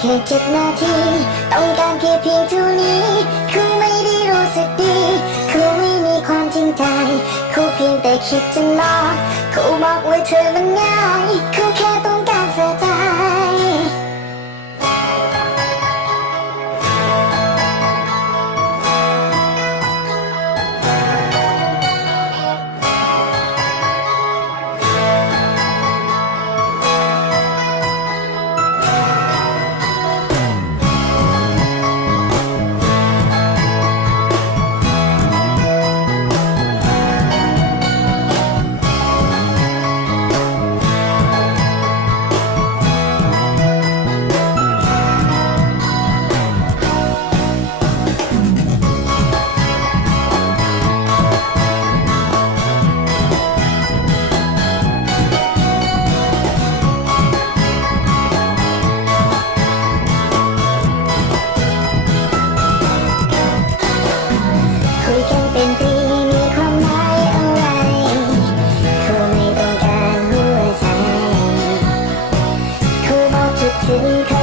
แค่เจ็ดนาที ต้องการแค่เพียงเท่านี้เขาไม่ได้รู้สึกดีเขาไม่มีความจริงใจเขาเพียงแต่คิดจะนอกเขาบอกว่าเธอมัน should